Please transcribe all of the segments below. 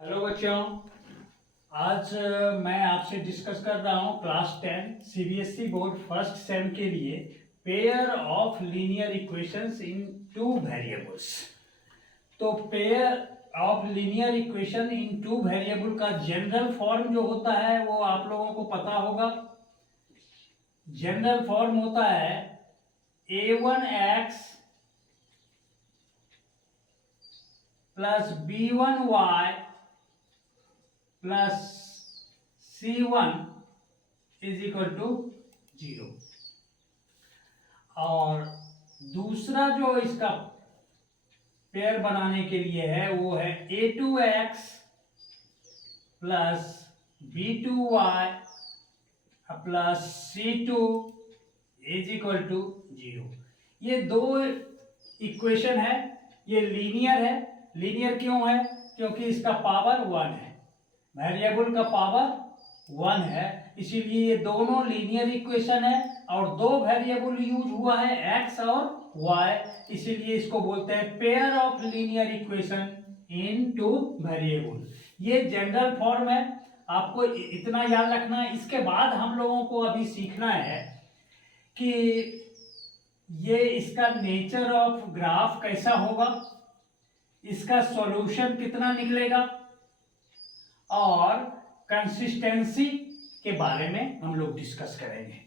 Hello बच्चों। आज मैं आपसे डिस्कस कर रहा हूँ class 10 CBSE board first sem के लिए pair of linear equations in two variables. तो pair of linear equation in two variable का जनरल फॉर्म जो होता है वो आप लोगों को पता होगा। जनरल फॉर्म होता है a1x plus b1y plus C1 is equal to 0। और दूसरा जो इसका पेयर बनाने के लिए है वो है a2x plus b2y plus C2 is equal to 0। ये दो इक्वेशन है, ये लीनियर है। लीनियर क्यों है? क्योंकि इसका पावर 1 है, वेरिएबल का पावर 1 है, इसीलिए ये दोनों लीनियर इक्वेशन है। और दो वेरिएबल यूज हुआ है x और y, इसीलिए इसको बोलते हैं pair of linear equation in two variable. ये जनरल फॉर्म है, आपको इतना याद रखना है। इसके बाद हम लोगों को अभी सीखना है कि ये इसका नेचर ऑफ ग्राफ कैसा होगा, इसका सॉल्यूशन कितना निकलेगा और कंसिस्टेंसी के बारे में हम लोग डिस्कस करेंगे।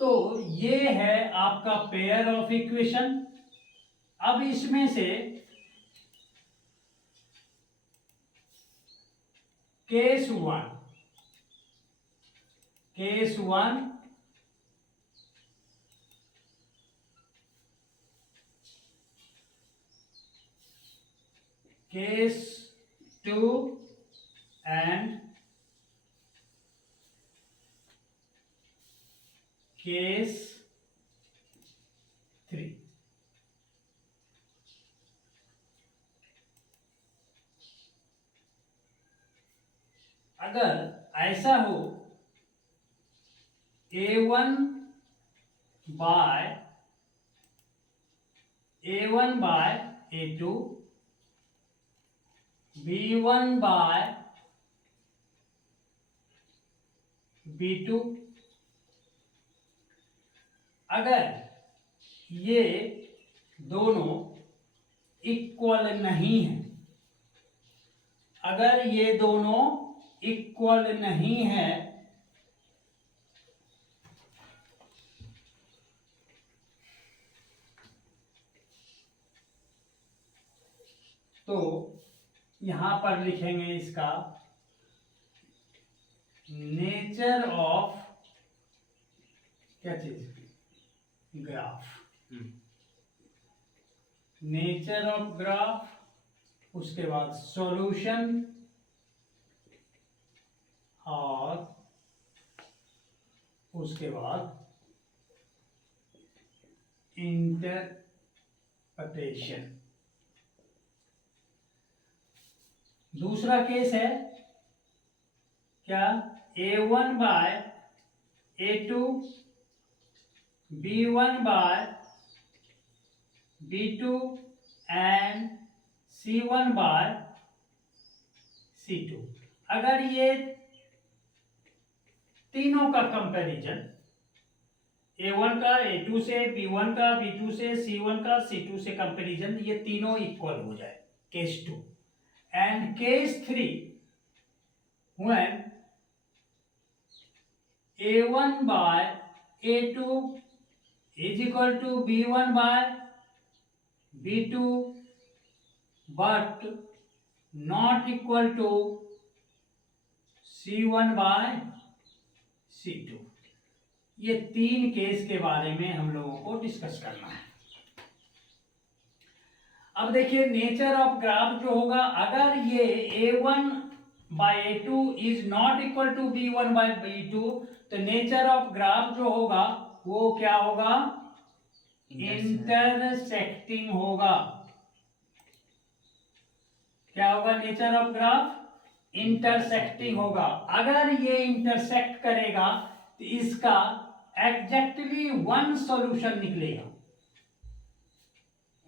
तो ये है आपका पेयर ऑफ इक्वेशन। अब इसमें से case one case 2 and case 3। अगर ऐसा हो a1 by a2 b1 by b2, अगर ये दोनों इक्वल नहीं है, अगर ये दोनों इक्वल नहीं है तो यहां पर लिखेंगे इसका नेचर ऑफ क्या चीज, ग्राफ। नेचर ऑफ ग्राफ, उसके बाद सॉल्यूशन और उसके बाद इंटरप्रिटेशन। दूसरा केस है क्या, a1 by a2 b1 by b2 and c1 bye c2। अगर ये तीनों का कंपैरिजन, a1 का a2 से, b1 का b2 से, c1 का c2 से कंपैरिजन, ये तीनों इक्वल हो जाए, case 2। And case 3 when a1 by a2 is equal to b1 by b2 but not equal to c1 by c2। ये तीन केस के बारे में हम लोगों को डिस्कस करना है। अब देखिए नेचर ऑफ ग्राफ जो होगा, अगर ये a1 by a2 is not equal to b1 by b2 तो नेचर ऑफ ग्राफ जो होगा वो क्या होगा, इंटरसेक्टिंग होगा। क्या होगा नेचर ऑफ ग्राफ, इंटरसेक्टिंग होगा। अगर ये इंटरसेक्ट करेगा तो इसका एग्जैक्टली वन सॉल्यूशन निकलेगा,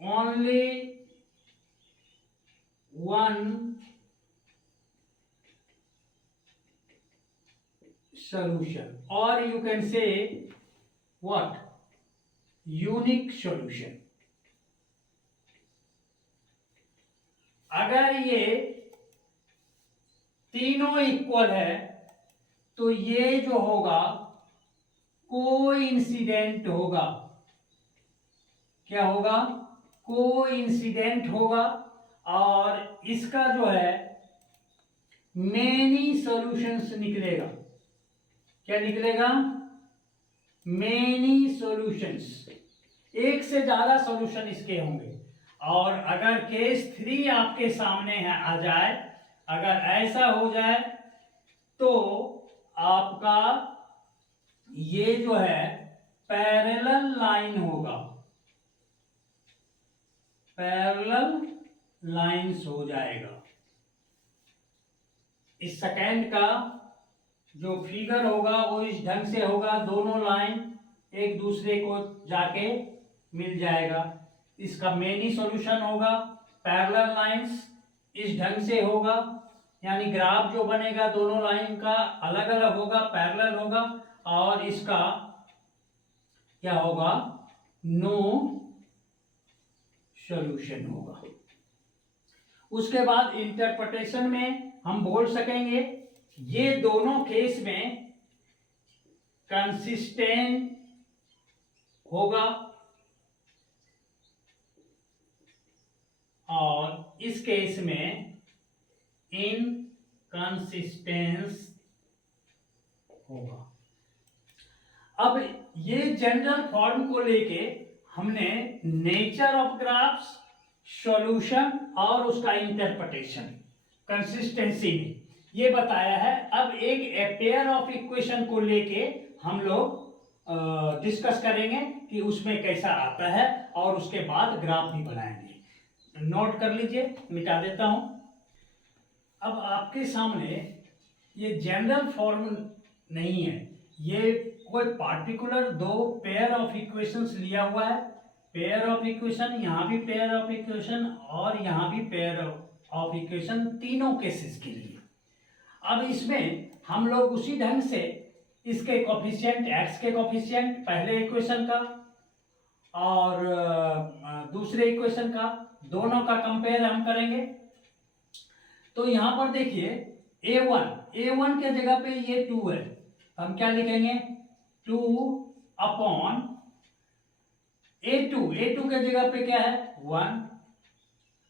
only one solution, or you can say what? Unique solution. अगर ये तीनों इक्वल है तो ये जो होगा कोइंसिडेंट होगा। क्या होगा? कोइंसिडेंट होगा। और इसका जो है मेनी सॉल्यूशंस निकलेगा। क्या निकलेगा? मेनी सॉल्यूशंस, एक से ज्यादा सॉल्यूशन इसके होंगे। और अगर केस 3 आपके सामने है आ जाए, अगर ऐसा हो जाए तो आपका ये जो है पैरेलल लाइन होगा, पैरेलल लाइंस हो जाएगा। इस सेकेंड का जो फिगर होगा वो इस ढंग से होगा, दोनों लाइन एक दूसरे को जाके मिल जाएगा। इसका मेनी सॉल्यूशन होगा, पैरेलल लाइंस इस ढंग से होगा, यानी ग्राफ जो बनेगा दोनों लाइन का अलग अलग होगा, पैरेलल होगा। और इसका क्या होगा? नो सॉल्यूशन होगा। उसके बाद इंटरप्रिटेशन में हम बोल सकेंगे ये दोनों केस में कंसिस्टेंट होगा और इस केस में इनकंसिस्टेंस होगा। अब ये जनरल फॉर्म को लेके हमने नेचर ऑफ ग्राफ्स, सॉल्यूशन और उसका इंटरप्रिटेशन कंसिस्टेंसी में ये बताया है। अब एक पेयर ऑफ इक्वेशन को लेके हम लोग डिस्कस करेंगे कि उसमें कैसा आता है और उसके बाद ग्राफ भी बनाएंगे। नोट कर लीजिए, मिटा देता हूं। अब आपके सामने ये जनरल फॉर्म नहीं है, ये कोई पार्टिकुलर दो पेयर ऑफ इक्वेशंस लिया हुआ है। पेयर ऑफ इक्वेशन, यहाँ भी पेयर ऑफ इक्वेशन और यहाँ भी पेयर ऑफ इक्वेशन, तीनों केसेस के लिए। अब इसमें हम लोग उसी ढंग से इसके कोफिशिएंट, एक्स के कोफिशिएंट पहले इक्वेशन का और दूसरे इक्वेशन का, दोनों का कंपेयर हम करेंगे। तो यहां पर देखिए a1 के जगह पे ये 2 है, हम क्या लिखेंगे? 2 अपॉन a2 के जगह पे क्या है? 1।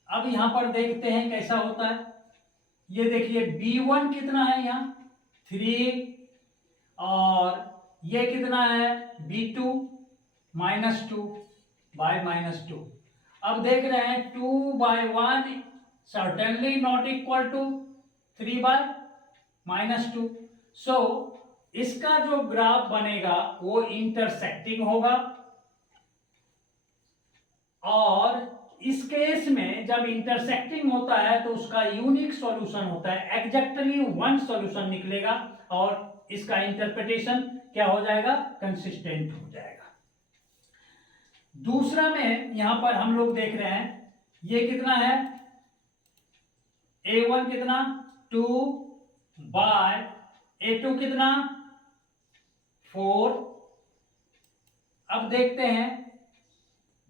अब यहां पर देखते हैं कैसा होता है। ये देखिए b1 कितना है यहाँ? 3। और ये कितना है? b2 -2 bye -2। अब देख रहे हैं 2/1 certainly not equal to 3/-2। सो इसका जो ग्राफ बनेगा वो इंटरसेक्टिंग होगा। और इस केस में जब इंटरसेक्टिंग होता है तो उसका यूनिक सॉल्यूशन होता है, एग्जैक्टली 1 सॉल्यूशन निकलेगा और इसका इंटरप्रिटेशन क्या हो जाएगा? कंसिस्टेंट हो जाएगा। दूसरा में यहां पर हम लोग देख रहे हैं ये कितना है? a1 कितना? 2/a2 कितना? 4। अब देखते हैं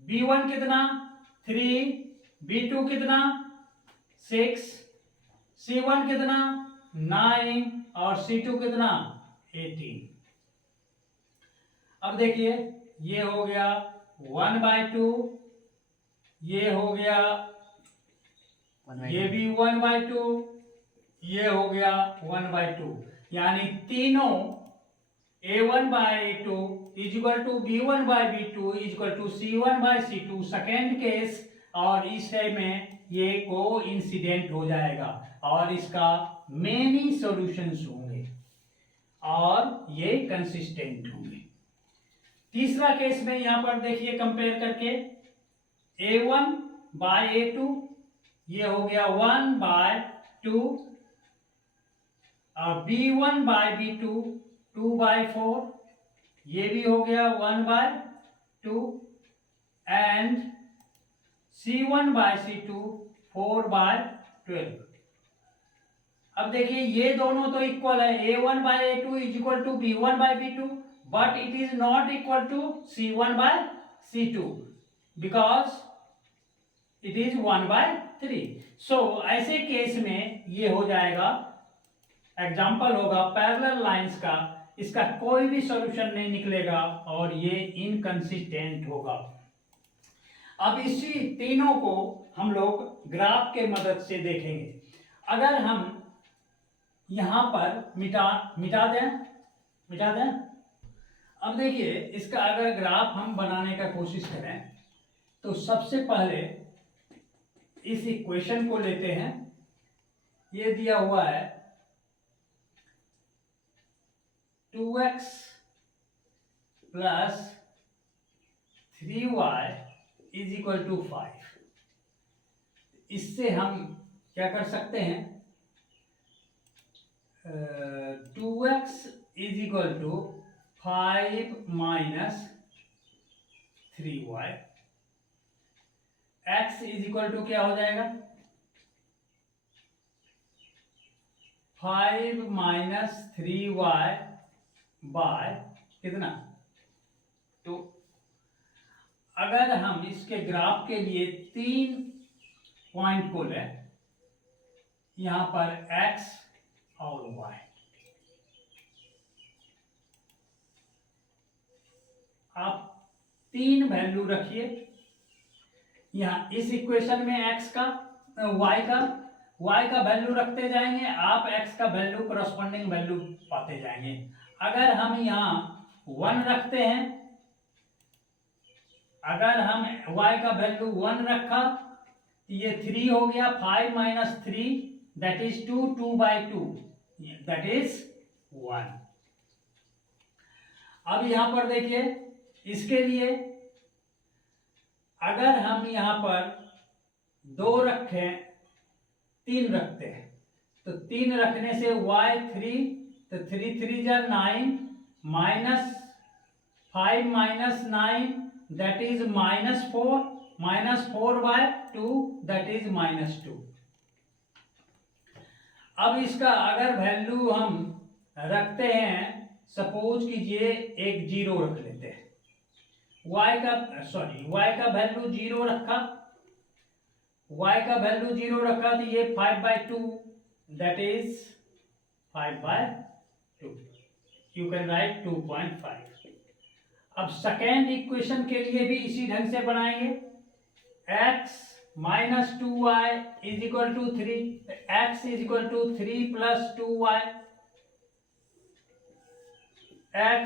b1 कितना? 3, b2 कितना? 6, c1 कितना? 9 और c2 कितना? 18। अब देखिए ये हो गया 1/2, ये हो गया, ये भी 1/2, ये हो गया 1/2। यानी तीनों a1/a2 equal to b1/b2 equal to c1/c2 second case. और इस में ये कोइंसिडेंट हो जाएगा और इसका मेनी सॉल्यूशंस होंगे और ये कंसिस्टेंट होंगे। तीसरा केस में यहां पर देखिए कंपेयर करके a1/a2 ये हो गया 1/2 और b1/b2 2/4 ये भी हो गया 1/2 एंड c1/c2 4/12। अब देखिए ये दोनों तो इक्वल है, a1 by a2 is equal to b1 by b2, but it is not equal to c1 by c2 because it is 1/3। So ऐसे केस में ये हो जाएगा, एग्जाम्पल होगा पैरेलल लाइंस का, इसका कोई भी सॉल्यूशन नहीं निकलेगा और ये इनकंसिस्टेंट होगा। अब इसी तीनों को हम लोग ग्राफ के मदद से देखेंगे। अगर हम यहां पर मिटा दें। अब देखिए इसका अगर ग्राफ हम बनाने का कोशिश करें तो सबसे पहले इस इक्वेशन को लेते हैं। ये दिया हुआ है 2x plus 3y is equal to 5। इससे हम क्या कर सकते हैं, 2x is equal to 5 minus 3y, x is equal to क्या हो जाएगा, 5 माइनस 3y बाय कितना 2। अगर हम इसके ग्राफ के लिए 3 पॉइंट को लें, यहां पर x और y, आप 3 वैल्यू रखिए यहां इस इक्वेशन में x का y का वैल्यू रखते जाएंगे, आप x का वैल्यू करस्पॉन्डिंग वैल्यू पाते जाएंगे। अगर हम यहां 1 रखते हैं, अगर हम y का वैल्यू 1 रखा तो ये 3 हो गया, 5 minus 3 that is 2, 2/2 that is 1। अब यहां पर देखिए इसके लिए अगर हम यहां पर 2 रखें, 3 रखते हैं तो 3 रखने से y 3, तो 3 3 जा 9 minus 5 minus 9 that is -4, -4/2 that is -2। अब इसका अगर वैल्यू हम रखते हैं, सपोज कीजिए एक 0 रख लेते हैं, y का वैल्यू 0 रखा, y का वैल्यू 0 रखा तो ये 5/2 that is 5/2, you can write 2.5। अब सेकेंड इक्वेशन के लिए भी इसी ढंग से बनाएंगे, x minus 2y is equal to 3, x is equal to 3 plus 2y, x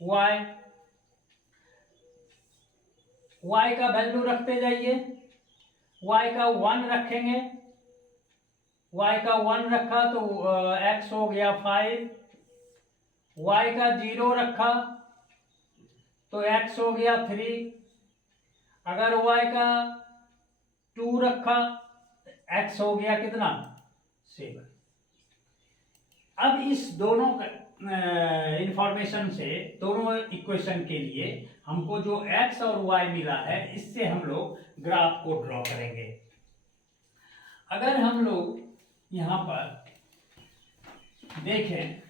y, y का वैल्यू रखते जाइए, y का 1 रखेंगे, y का 1 रखा तो x हो गया 5, y का 0 रखा तो x हो गया 3, अगर y का 2 रखा x हो गया कितना 7। अब इस दोनों इंफॉर्मेशन से, दोनों इक्वेशन के लिए हमको जो x और y मिला है, इससे हम लोग ग्राफ को ड्रॉ करेंगे। अगर हम लोग यहां पर देखें,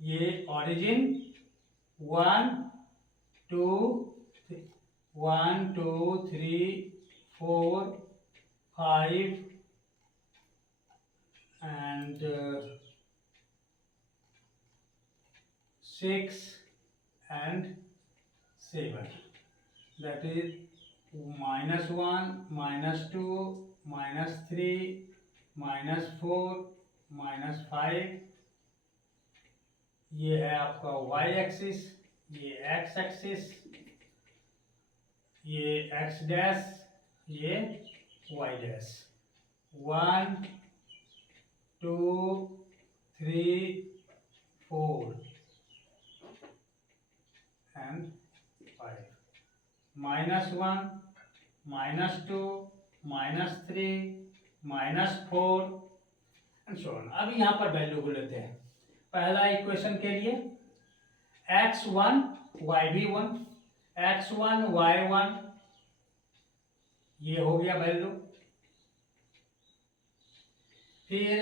ये origin 1 2 3 4 5 and 6 and 7, that is -1 -2 -3 -4 -5। ये है आपका y एक्सिस, ये x एक्सिस, ये x डैश, ये y dash. 1 2 3 4 and 5, -1 -2 -3 -4 and so on. अब यहाँ पर वैल्यू को लेते हैं। पहला इक्वेशन के लिए x1 y1 x1 y1 ये हो गया वैल्यू। फिर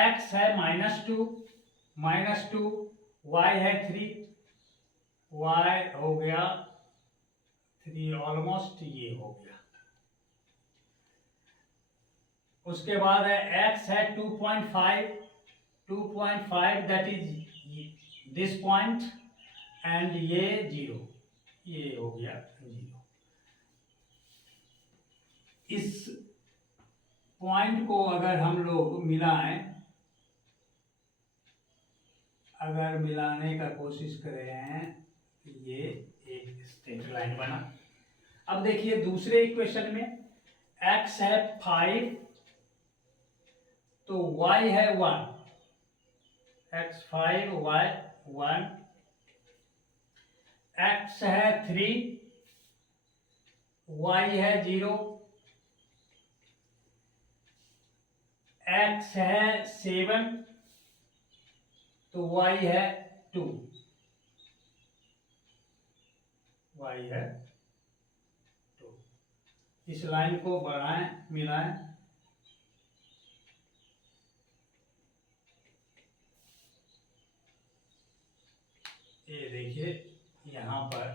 x है -2 y है 3 y हो गया 3 ऑलमोस्ट ये हो गया। उसके बाद है x है 2.5 that is this point and ये 0 ये हो गया 0। इस पॉइंट को अगर हम लोग मिलाएं, अगर मिलाने का कोशिश करें तो ये एक स्ट्रेट लाइन बना। अब देखिए दूसरे इक्वेशन में x है 5 तो y है 1 x 5 y 1 x है 3 y है 0 x है 7 तो y है 2 y है 2। इस लाइन को बढ़ाएं मिलाएं, ये देखिए यहाँ पर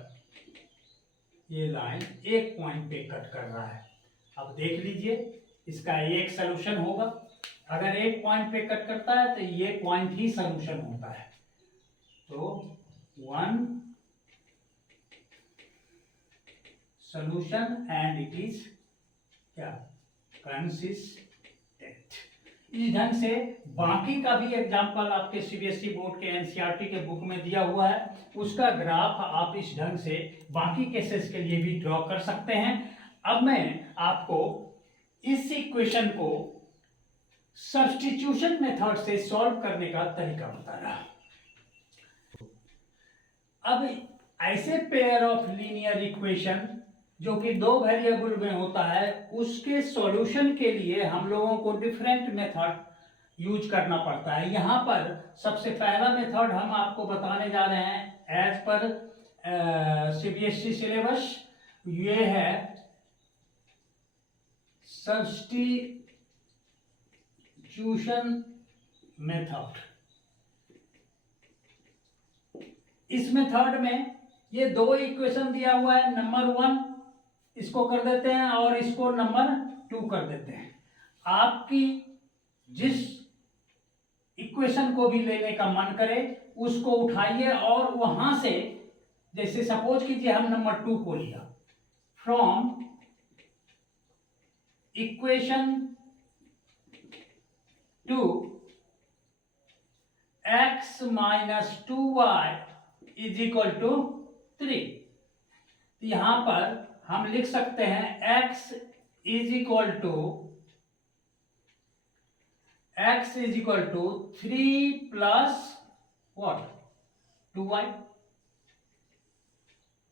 ये लाइन एक पॉइंट पे कट कर रहा है। अब देख लीजिए इसका एक सलूशन होगा। अगर एक पॉइंट पे कट करता है तो ये पॉइंट ही सलूशन होता है। तो 1 सलूशन एंड इट इज क्या कंसिस्टेंट। इस ढंग से बाकी का भी एग्जाम्पल आपके सीबीएसई बोर्ड के एनसीईआरटी के बुक में दिया हुआ है, उसका ग्राफ आप इस ढंग से बाकी केसेस के लिए भी ड्रॉ कर सकते हैं। अब मैं आपको इस इक्वेशन को सब्स्टिट्यूशन मेथड से सॉल्व करने का तरीका बता रहा। अब ऐसे पेयर ऑफ लीनियर इक्वेशन जो कि दो वेरिएबल में होता है, उसके सॉल्यूशन के लिए हम लोगों को डिफरेंट मेथड यूज करना पड़ता है। यहाँ पर सबसे पहला मेथड हम आपको बताने जा रहे हैं एज पर सीबीएसई सिलेबस, ये है सब्स्टिट्यूशन मेथड। इस मेथड में ये दो इक्वेशन दिया हुआ है, नंबर 1 इसको कर देते हैं और इसको नंबर 2 कर देते हैं। आपकी जिस इक्वेशन को भी लेने का मन करे उसको उठाइए और वहां से, जैसे सपोज कीजिए हम नंबर 2 को लिया, फ्रॉम इक्वेशन 2 x - 2y = 3। यहां पर हम लिख सकते हैं x = 3 plus what 2y,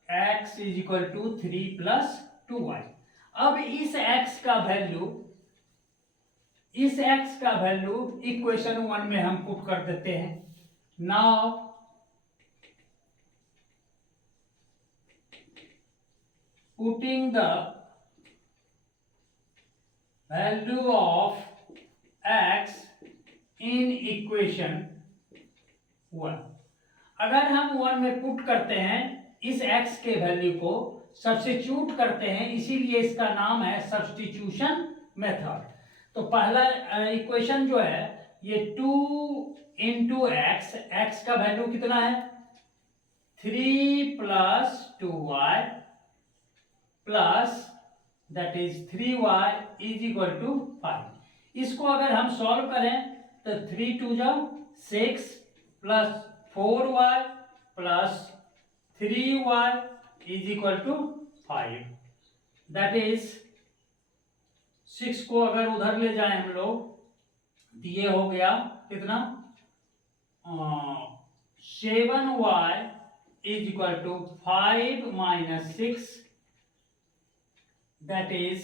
x = 3 plus 2y। अब इस x का वैल्यू इक्वेशन 1 में हम पुट कर देते हैं। Now putting the value of x in equation 1, अगर हम 1 में पुट करते हैं इस x के वैल्यू को सब्स्टिट्यूट करते हैं, इसीलिए इसका नाम है सब्स्टिट्यूशन मेथड। तो पहला इक्वेशन जो है ये 2 × x का वैल्यू कितना है 3 plus 2y plus that is 3y = 5। इसको अगर हम सॉल्व करें तो 3 × 2 6 plus 4y plus 3y = 5। That is 6 को अगर उधर ले जाएं हम लोग तो ये हो गया कितना 7y = 5 - 6 that is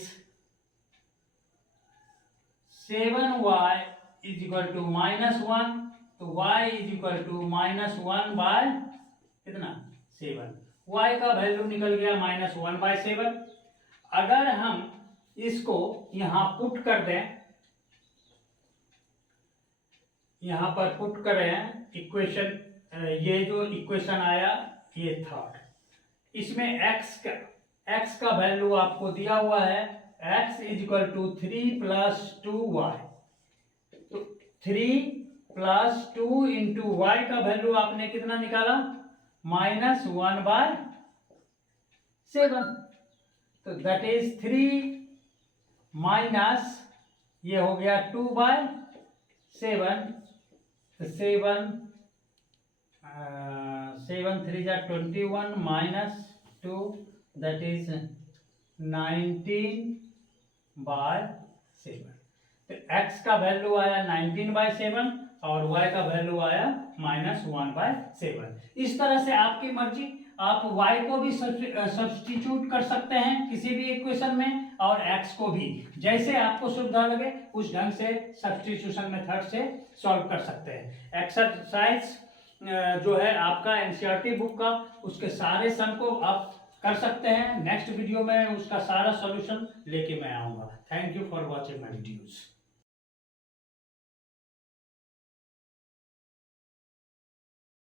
7y is equal to -1, तो y is equal to -1 by कितना 7, y का वैल्यू निकल गया -1 बाय 7। अगर हम इसको यहां पुट कर दें, यहां पर पुट करें इक्वेशन, ये जो इक्वेशन आया ये थर्ड, इसमें x का वैल्यू आपको दिया हुआ है, x is equal to 3 plus 2y, तो 3 प्लस 2 इंटू वाई का वैल्यू आपने कितना निकाला -1 बाय 7, तो दैट इज 3 माइनस ये हो गया 2 बाय 7, तो 7 3 जा 21 माइनस 2 दैट इज 19 बाय 7, तो x का वैल्यू आया 19 बाय 7 और y का वैल्यू आया -1 बाय 7। इस तरह से आपकी मर्जी, आप y को भी सब्स्टिट्यूट कर सकते हैं किसी भी इक्वेशन में और x को भी, जैसे आपको सुविधा लगे उस ढंग से सब्स्टिट्यूशन मेथड से सॉल्व कर सकते हैं। एक्सरसाइज जो है आपका एनसीईआरटी बुक का, उसके सारे सम को आप कर सकते हैं। नेक्स्ट वीडियो में उसका सारा सॉल्यूशन लेके मैं आऊंगा। Thank you for watching my videos.